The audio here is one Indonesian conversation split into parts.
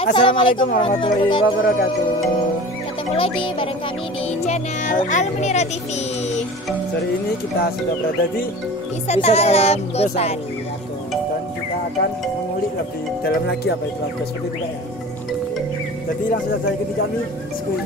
Assalamualaikum warahmatullahi wabarakatuh. Ketemu lagi bareng kami di channel Almunira TV. Sore ini kita sudah berada di Wisata Alam Gosari. Dan kita akan mengulik lebih dalam lagi apa itu Gos, seperti itu Pak ya. Jadi langsung saja ikuti kami. Skuy.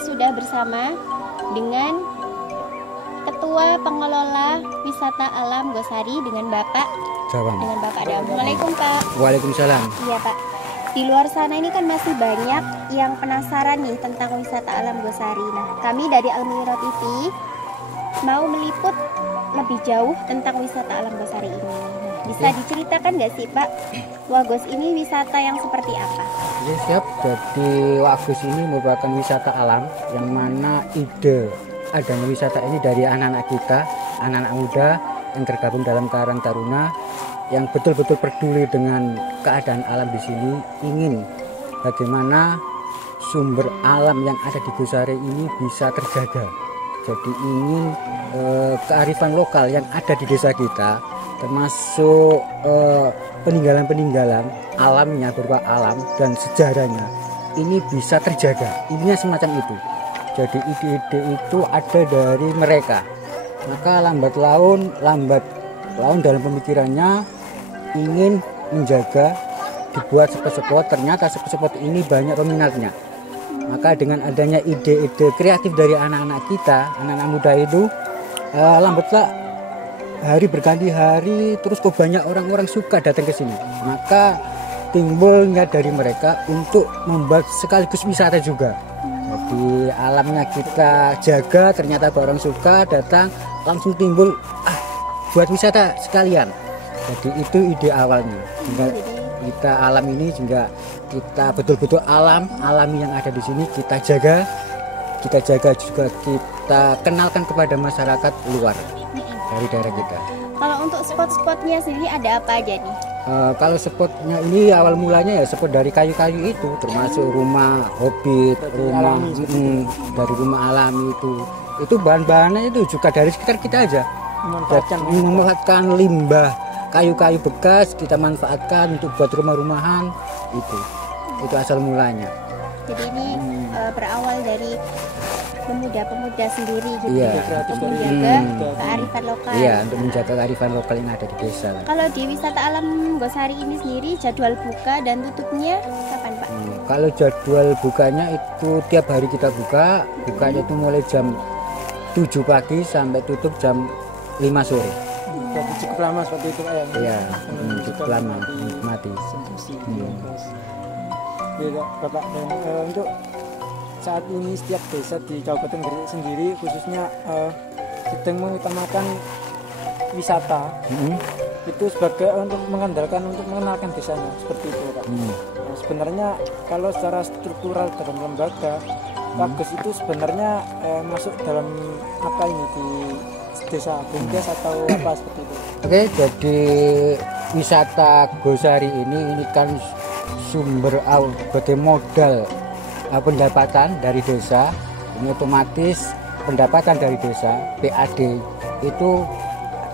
Sudah bersama dengan Ketua Pengelola Wisata Alam Gosari dengan Bapak Jawam. Dengan Bapak Dam. Waalaikumsalam Pak. Waalaikumsalam. Iya Pak. Di luar sana ini kan masih banyak yang penasaran nih tentang wisata alam Gosari. Nah, kami dari Almunira TV mau meliput lebih jauh tentang wisata alam Gosari ini. Nah, bisa diceritakan nggak sih Pak, Wagos ini wisata yang seperti apa? Ya siap, jadi Wagos ini merupakan wisata alam yang mana ide adanya wisata ini dari anak-anak kita, anak-anak muda yang tergabung dalam Karang Taruna yang betul-betul peduli dengan keadaan alam di sini, ingin bagaimana sumber alam yang ada di Gosari ini bisa terjaga. Jadi ingin kearifan lokal yang ada di desa kita, termasuk peninggalan-peninggalan alamnya berupa alam dan sejarahnya ini bisa terjaga. Intinya semacam itu. Jadi ide-ide itu ada dari mereka. Maka lambat laun dalam pemikirannya ingin menjaga, dibuat spot-spot. Ternyata spot-spot ini banyak peminatnya. Maka dengan adanya ide-ide kreatif dari anak-anak kita, anak-anak muda itu, lambatlah hari berganti hari, terus kok banyak orang-orang suka datang ke sini. Maka timbulnya dari mereka untuk membuat sekaligus wisata juga. Jadi alamnya kita jaga, ternyata orang suka datang, langsung timbul buat wisata sekalian. Jadi itu ide awalnya. Sehingga kita alam ini juga kita betul-betul alami yang ada di sini kita jaga juga, kita kenalkan kepada masyarakat luar dari daerah kita. Kalau untuk spot-spotnya sendiri ada apa aja nih? Kalau spotnya ini awal mulanya ya spot dari kayu-kayu itu, termasuk rumah hobbit, dari rumah alami itu bahan-bahannya itu juga dari sekitar kita aja. Memanfaatkan limbah kayu-kayu bekas kita manfaatkan untuk buat rumah-rumahan itu asal mulanya. Jadi ini berawal dari pemuda-pemuda sendiri gitu, untuk menjaga kearifan lokal. Iya, untuk menjaga kearifan lokal yang ada di desa. Kalau di wisata alam Gosari ini sendiri jadwal buka dan tutupnya kapan Pak? Kalau jadwal bukanya itu tiap hari kita bukanya itu mulai jam 7 pagi sampai tutup jam 5 sore. Jadi cukup lama seperti itu Pak ya? Iya, cukup lama menikmati. Ya Bapak, dan untuk saat ini setiap desa di Kabupaten Gresik sendiri khususnya sedang mengutamakan wisata itu sebagai untuk mengandalkan untuk mengenalkan desanya seperti itu Pak. Nah, sebenarnya kalau secara struktural dalam lembaga Wagos itu sebenarnya masuk dalam apa ini di desa BUMDes atau apa seperti itu? Oke, jadi wisata Gosari ini kan sumber sebagai modal pendapatan dari desa. Ini otomatis pendapatan dari desa PAD itu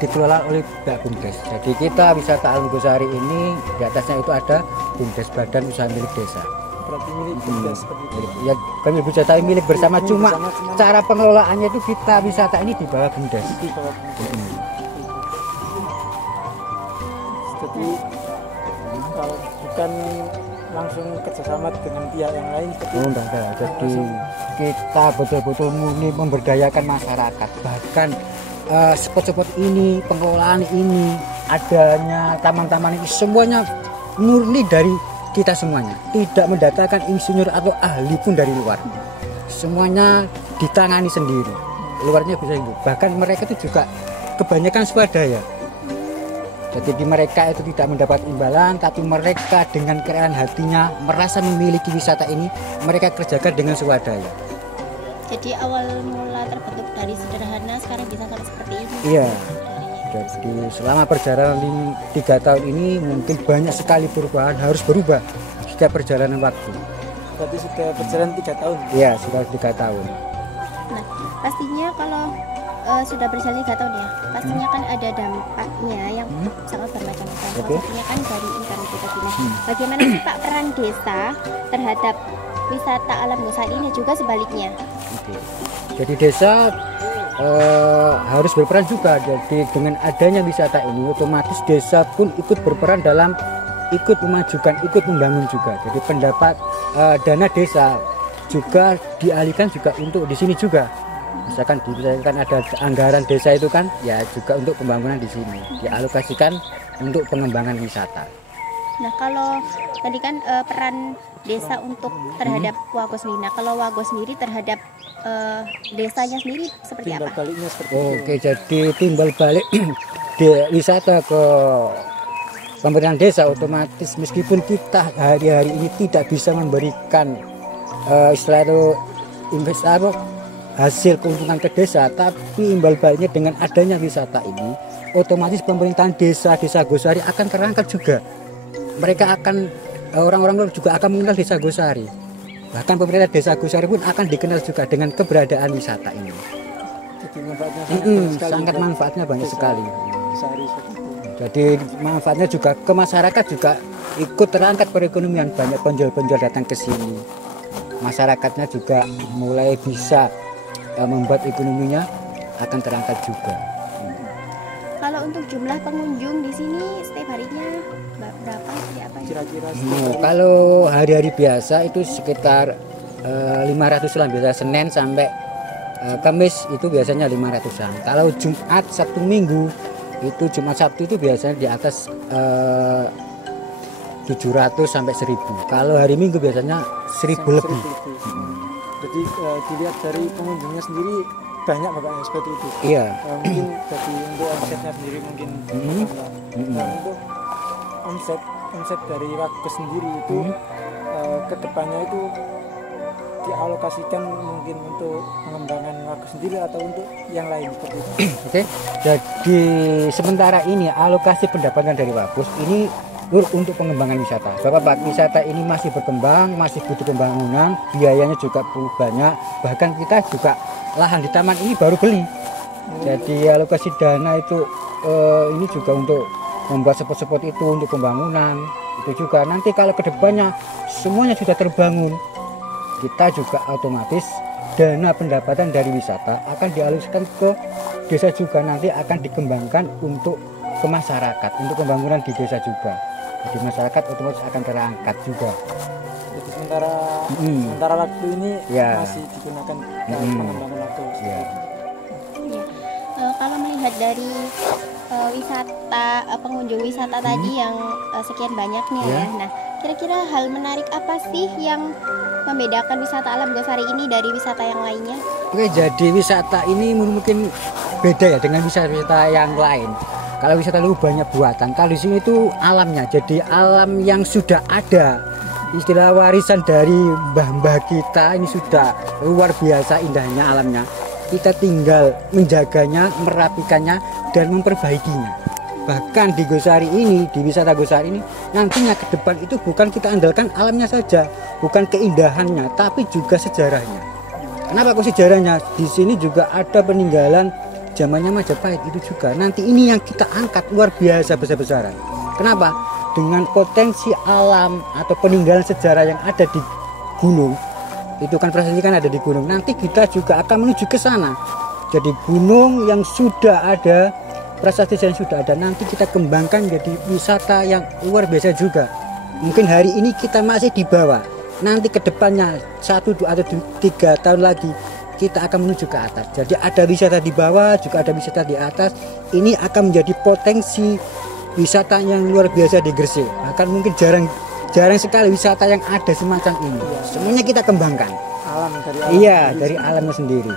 dikelola oleh BUMDes. Jadi kita wisata alam Gosari ini di atasnya itu ada BUMDes, Badan Usaha Milik Desa. Berarti milik BUMDes seperti itu. Ya, kami wisata milik bersama, cuma cara pengelolaannya itu kita wisata ini di bawah BUMDes. Di bawah BUMDes. Jadi kalau bukan langsung kerjasama dengan pihak yang lain seperti Oh, enggak ada. Jadi kita betul-betul murni memberdayakan masyarakat. Bahkan spot-spot ini, pengelolaan ini, adanya taman-taman ini semuanya murni dari kita semuanya. Tidak mendatangkan insinyur atau ahli pun dari luar. Semuanya ditangani sendiri. Luarnya bisa itu. Bahkan mereka itu juga kebanyakan swadaya. Jadi di mereka itu tidak mendapat imbalan, tapi mereka dengan kerelaan hatinya merasa memiliki wisata ini, mereka kerjakan dengan swadaya. Jadi awal mula terbentuk dari sederhana sekarang bisa sampai seperti ini. Iya. Jadi selama perjalanan 3 tahun ini mungkin banyak sekali perubahan, harus berubah setiap perjalanan waktu. berarti sudah berjalan 3 tahun. Iya, sudah 3 tahun. Nah, pastinya kalau sudah berjalan 3 tahun ya, pastinya kan ada dampaknya yang sangat bermacam-macam. Salah satunya kan dari income kita gini. Bagaimana sih Pak peran desa terhadap wisata alam Gosari ini juga sebaliknya? Oke. Jadi desa harus berperan juga. Jadi dengan adanya wisata ini, otomatis desa pun ikut berperan dalam ikut memajukan, ikut membangun juga. Jadi pendapat dana desa juga dialihkan juga untuk di sini juga. Misalkan ada anggaran desa itu kan, ya juga untuk pembangunan di sini dialokasikan untuk pengembangan wisata. Nah, kalau tadi kan peran desa untuk terhadap Wago sendiri. Nah, kalau Wago sendiri terhadap desanya sendiri seperti Timbal apa? baliknya seperti itu. Oke, jadi timbal balik wisata ke pemerintahan desa, otomatis meskipun kita hari-hari ini tidak bisa memberikan istilah itu investor hasil keuntungan ke desa, tapi imbal baliknya dengan adanya wisata ini, otomatis pemerintahan desa Gosari akan terangkat juga. Mereka akan orang-orang juga akan mengenal desa Gosari. Bahkan pemerintah desa Gosari pun akan dikenal juga dengan keberadaan wisata ini. Jadi manfaatnya Sangat manfaatnya banyak sekali. Gosari seperti itu. Jadi manfaatnya juga ke masyarakat juga ikut terangkat perekonomian, banyak penjual-penjual datang ke sini. Masyarakatnya juga mulai bisa membuat ekonominya akan terangkat juga. Kalau untuk jumlah pengunjung di sini setiap harinya berapa sih apa ya? Kira-kira Kalau hari-hari biasa itu sekitar 500 lah, biasa Senin sampai Kamis itu biasanya 500-an. Kalau Jumat, Sabtu, Minggu itu Jumat Sabtu itu biasanya di atas 700 sampai 1000. Kalau hari Minggu biasanya 1000 lebih. Jadi dilihat dari pengunjungnya sendiri banyak bapaknya seperti itu. Iya. Mungkin jadi untuk omsetnya sendiri mungkin dan untuk omset dari Wago sendiri itu kedepannya itu dialokasikan mungkin untuk pengembangan Wago sendiri atau untuk yang lain seperti itu. Oke. Jadi sementara ini alokasi pendapatan dari Wago ini untuk pengembangan wisata. Bapak, wisata ini masih berkembang, masih butuh pembangunan, biayanya juga banyak. Bahkan kita juga lahan di taman ini baru beli. Jadi alokasi dana itu ini juga untuk membuat spot-spot itu untuk pembangunan. Itu juga nanti kalau kedepannya semuanya sudah terbangun, kita juga otomatis dana pendapatan dari wisata akan dialihkan ke desa juga, nanti akan dikembangkan untuk ke masyarakat, untuk pembangunan di desa juga. Jadi masyarakat otomatis akan terangkat juga. Jadi sementara waktu ini Ya. masih digunakan pengembangan Wago. Ya. Ya. Kalau melihat dari wisata pengunjung wisata tadi yang sekian banyak nih ya. Nah, kira-kira hal menarik apa sih yang membedakan wisata alam Gosari ini dari wisata yang lainnya? Oke, jadi wisata ini mungkin beda ya dengan wisata yang lain. Kalau wisata lu banyak buatan, kalau di sini itu alamnya, jadi alam yang sudah ada, istilah warisan dari mbah-mbah kita ini sudah luar biasa indahnya alamnya. Kita tinggal menjaganya, merapikannya, dan memperbaikinya. Bahkan di Gosari ini, di wisata Gosari ini, nantinya ke depan itu bukan kita andalkan alamnya saja, bukan keindahannya, tapi juga sejarahnya. Kenapa kok sejarahnya? Di sini juga ada peninggalan zamannya Majapahit itu juga. Nanti ini yang kita angkat luar biasa besar-besaran. Kenapa? Dengan potensi alam atau peninggalan sejarah yang ada di gunung, itu kan prasasti kan ada di gunung. Nanti kita juga akan menuju ke sana. Jadi gunung yang sudah ada, prasasti yang sudah ada, nanti kita kembangkan jadi wisata yang luar biasa juga. Mungkin hari ini kita masih di bawah, nanti ke depannya 1, 2 atau 3 tahun lagi kita akan menuju ke atas. Jadi ada wisata di bawah, juga ada wisata di atas. Ini akan menjadi potensi wisata yang luar biasa di Gresik. Bahkan mungkin jarang sekali wisata yang ada semacam ini. Semuanya kita kembangkan. Alam dari alam. Iya, dari alamnya sendiri.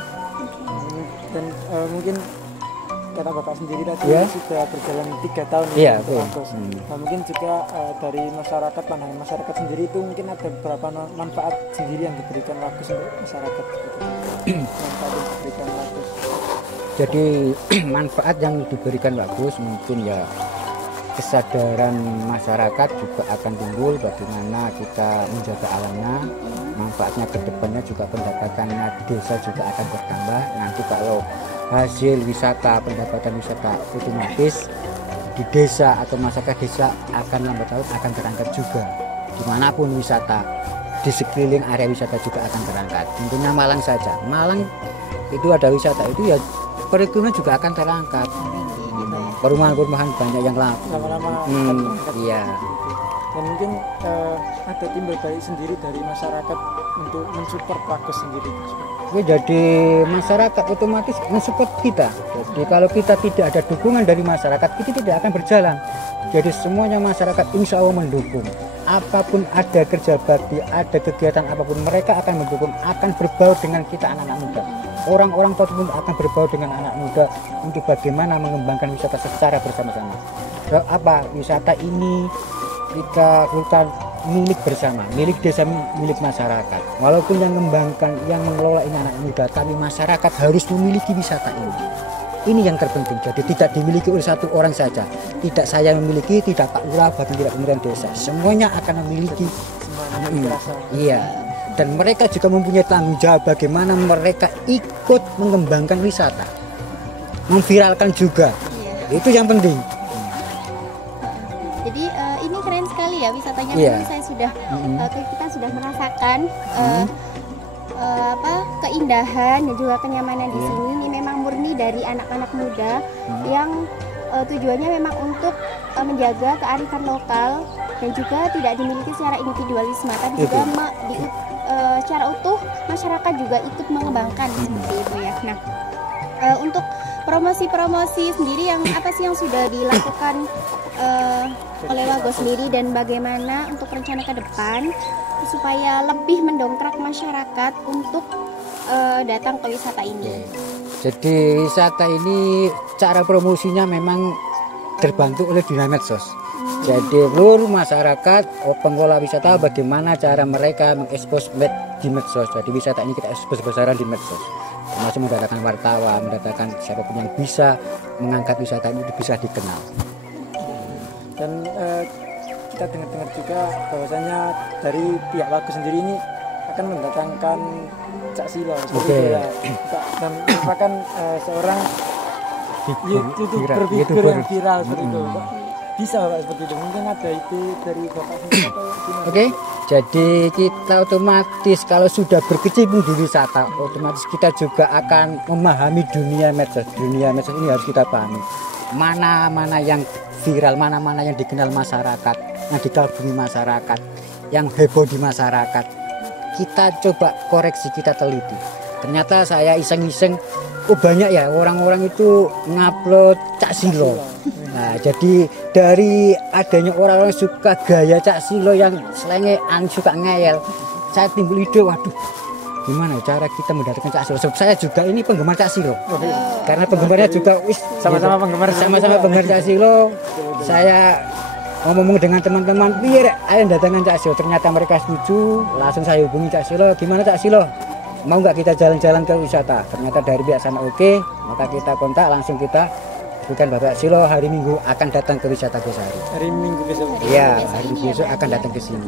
Dan mungkin kata Bapak sendiri tadi Ya. sudah berjalan 3 tahun Iya, untuk betul. Agus. Nah, mungkin juga dari masyarakat, pandangan masyarakat sendiri itu mungkin ada beberapa manfaat sendiri yang diberikan Wagus untuk masyarakat seperti itu. Manfaat yang diberikan Wagus. Jadi manfaat yang diberikan bagus, mungkin ya kesadaran masyarakat juga akan timbul bagaimana kita menjaga alamnya. Manfaatnya ke depannya juga pendapatannya desa juga akan bertambah. Nanti kalau hasil wisata, pendapatan wisata otomatis di desa atau masyarakat desa akan lambat laun akan terangkat juga. Dimanapun wisata, di sekeliling area wisata juga akan terangkat. Tentunya Malang saja. Malang itu ada wisata itu ya perekonomian juga akan terangkat. Perumahan-perumahan banyak yang laku. Lama-lama akan terangkat. Iya. Dan mungkin ada timbal balik sendiri dari masyarakat untuk mensupport Wagus sendiri. Oke, jadi masyarakat otomatis mensupport kita. Jadi kalau kita tidak ada dukungan dari masyarakat, itu tidak akan berjalan. Jadi semuanya masyarakat insya Allah mendukung. Apapun ada kerja bakti, ada kegiatan apapun, mereka akan mendukung, akan berbaur dengan kita anak-anak muda. Orang-orang tua pun akan berbaur dengan anak muda untuk bagaimana mengembangkan wisata secara bersama-sama. Apa wisata ini kita milik bersama, milik desa, milik masyarakat. Walaupun yang mengembangkan, yang mengelola ini anak muda, tapi masyarakat harus memiliki wisata ini. Ini yang terpenting. Jadi tidak dimiliki oleh satu orang saja. Tidak saya memiliki, tidak Pak Lurah, bahkan tidak pemerintahan desa. Semuanya akan memiliki. Iya. Dan mereka juga mempunyai tanggung jawab bagaimana mereka ikut mengembangkan wisata, memviralkan juga. Itu yang penting. Jadi ini keren sekali ya wisatanya. Iya. Memang saya sudah kita sudah merasakan keindahan dan juga kenyamanan di sini. Ini memang murni dari anak-anak muda yang tujuannya memang untuk menjaga kearifan lokal dan juga tidak dimiliki secara individualisme, tapi juga secara utuh masyarakat juga ikut mengembangkan seperti itu ya. Nah, untuk promosi-promosi sendiri yang apa sih yang sudah dilakukan oleh Wagus sendiri dan bagaimana untuk rencana ke depan supaya lebih mendongkrak masyarakat untuk datang ke wisata ini? Jadi wisata ini cara promosinya memang terbantu oleh dunia medsos. Jadi seluruh masyarakat pengelola wisata bagaimana cara mereka mengekspos di medsos. Jadi wisata ini kita ekspos besaran di medsos. Termasuk mendatangkan wartawan, mendatangkan siapapun yang bisa mengangkat wisata ini bisa dikenal. Dan kita dengar-dengar juga bahwasanya dari pihak Wagus sendiri ini akan mendatangkan Cak Silo seperti itu ya. Dan merupakan seorang youtuber yang viral seperti itu. Bisa Bapak seperti itu? Mungkin ada itu dari Bapak sendiri atau gimana? Oke, jadi kita otomatis kalau sudah berkecimpung di wisata, otomatis kita juga akan memahami dunia medsos. Dunia medsos ini harus kita pahami. Mana-mana yang viral, mana-mana yang dikenal masyarakat, yang dikagumi masyarakat, yang heboh di masyarakat. Kita coba koreksi, kita teliti. Ternyata saya iseng-iseng, oh banyak ya orang-orang itu ngupload Cak Silo. Nah, jadi dari adanya orang-orang suka gaya Cak Silo yang selengean, suka ngeyel, saya timbul ide, waduh, gimana cara kita mendatangkan Cak Silo? Sebab saya juga ini penggemar Cak Silo. Karena penggemarnya juga sama-sama penggemar Cak Silo. Saya ngomong dengan teman-teman, biar ayo datangkan Cak Silo. Ternyata mereka setuju, langsung saya hubungi Cak Silo. Gimana Cak Silo? Mau nggak kita jalan-jalan ke wisata? Ternyata dari pihak sana oke, maka kita kontak langsung kita bukan Bapak Silo hari Minggu akan datang ke wisata Gosari. Hari Minggu besok. Iya, hari Minggu besok akan datang ke sini.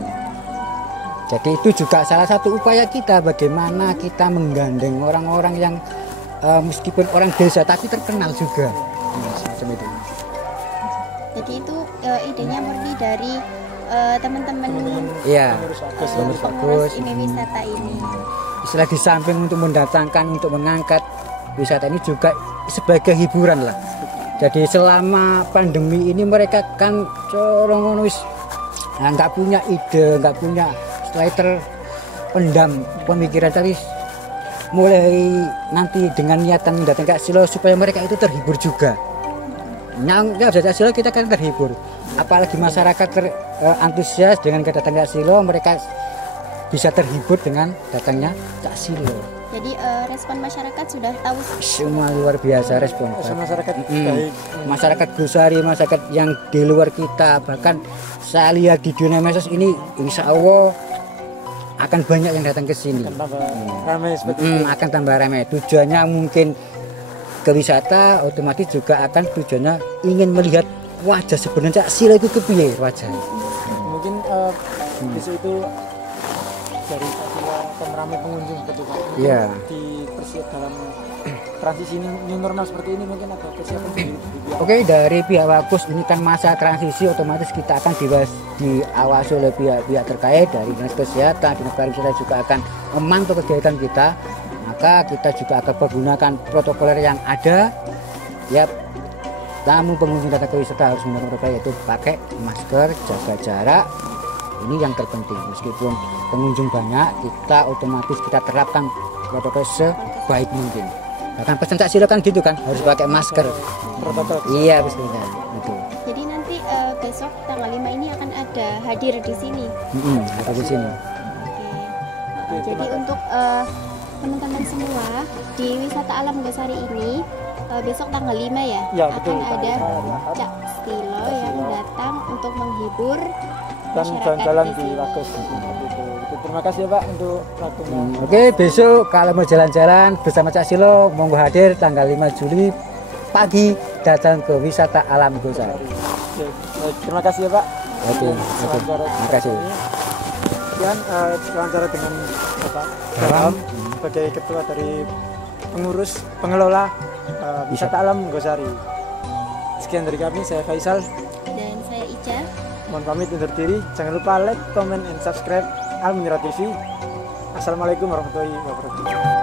Jadi itu juga salah satu upaya kita bagaimana kita menggandeng orang-orang yang meskipun orang desa tapi terkenal juga. Semacam itu. Jadi itu idenya murni dari teman-teman Iya, pengurus ini wisata ini. Istilah di samping untuk mendatangkan, untuk mengangkat wisata ini juga sebagai hiburan lah. Jadi selama pandemi ini mereka kan corong wis Nah, nggak punya ide, nggak punya setelah terpendam pemikiran, tapi mulai nanti dengan niatan datang ke silo supaya mereka itu terhibur juga. Nggak bisa silo kita kan terhibur, apalagi masyarakat antusias dengan kedatangan silo, mereka bisa terhibur dengan datangnya Cak Silo. Jadi respon masyarakat sudah tahu Semua luar biasa respon. Masyarakat baik. Masyarakat Gosari, masyarakat yang di luar kita, bahkan saya lihat di dunia medsos ini, insya Allah akan banyak yang datang ke sini. Akan tambah ramai seperti itu. Akan tambah ramai. Tujuannya mungkin ke wisata, otomatis juga akan tujuannya ingin melihat wajah sebenarnya Cak Silo itu kepiye wajah. Mungkin besok itu dari Cak Silo akan ramai pengunjung betul Pak. Iya. Dipersiap dalam transisi new normal seperti ini, mungkin ada persiapan sendiri. Oke, dari pihak Wapus ini kan masa transisi, otomatis kita akan diawasi oleh pihak terkait dari Dinas Kesehatan, Dinas Pariwisata juga akan memantau kegiatan kita. Maka kita juga akan menggunakan protokoler yang ada. Ya, tamu pengunjung datang ke wisata harus menggunakan protokol, yaitu pakai masker, jaga jarak. Ini yang terpenting. Meskipun pengunjung banyak, kita otomatis kita terapkan protokol sebaik mungkin. Bahkan pesan Cak Silo kan gitu kan, harus pakai masker. Protokol. Iya, betul kan. Itu. Jadi nanti besok tanggal 5 ini akan ada hadir di sini. Ada di sini. Oke. Jadi untuk teman-teman semua di wisata alam Gosari ini besok tanggal 5 ya, Ya, betul, akan ada tanggal 5. Cak Silo yang datang untuk menghibur Dan masyarakat jalan-jalan di sini. Wakus. Terima kasih ya Pak untuk waktunya. Oke, besok kalau mau jalan-jalan bersama Cak Silo, monggo hadir tanggal 5 Juli pagi datang ke wisata alam Gosari. Oke, baik, terima kasih ya Pak. Oke, Terima kasih. Sekian wawancara dengan Bapak Dalam. sebagai ketua dari pengurus pengelola wisata alam Gosari. Sekian dari kami, saya Faisal. Dan saya Ica. Mohon pamit undur diri. Jangan lupa like, comment, and subscribe Al Munira TV. Assalamualaikum warahmatullahi wabarakatuh.